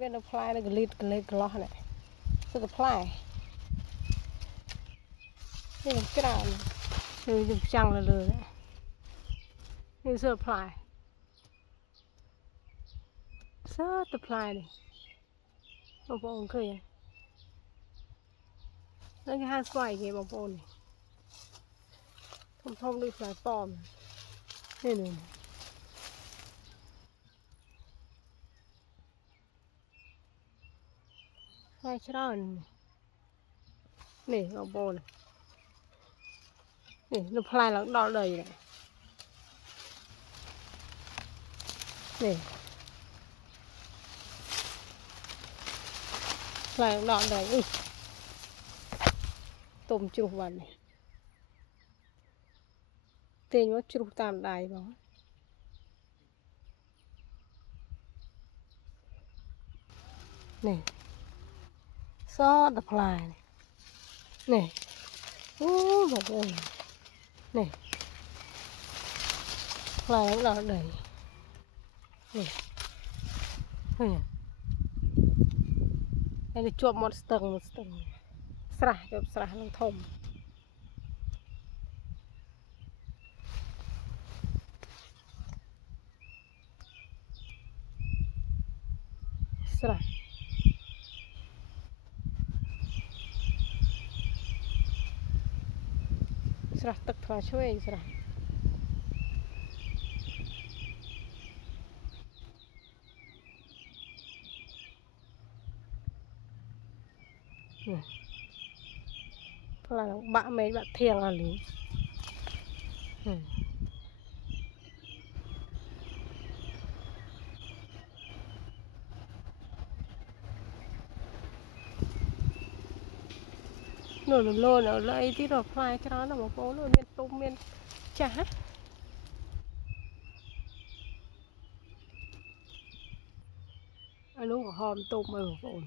Bên nó fly nó cái lót này, so the fly, đây là cái nào, đây là trăng là lừa đấy, đây là fly, so the fly này, bông bông cười, nó cái hai fly kìa bông bông này, thông thông đi fly bom, đây này. Haiច្រើននេះបងប្អូននេះនៅផ្លែឡើងដល់ដីនេះផ្លែឡើងដល់ដីទុំជ្រុះបាត់នេះទាញមកជ្រុះតាមដៃបងនេះសតផ្លែនេះអូបងប្អូននេះផ្លែឡើងដល់ដីនេះឃើញហើយទៅជាប់មាត់ស្ទឹងស្រះជាប់ស្រះនឹងធំស្រះទឹកថ្លាឆ្វេងស្រះផ្លែបាក់មេឃបាក់ធៀងអាលីនោះលោនៅលើអីទីរកផ្លែច្រើនណាស់បងប្អូនមានទុំមានចាស់អានោះក៏ហមទុំមើលបងប្អូន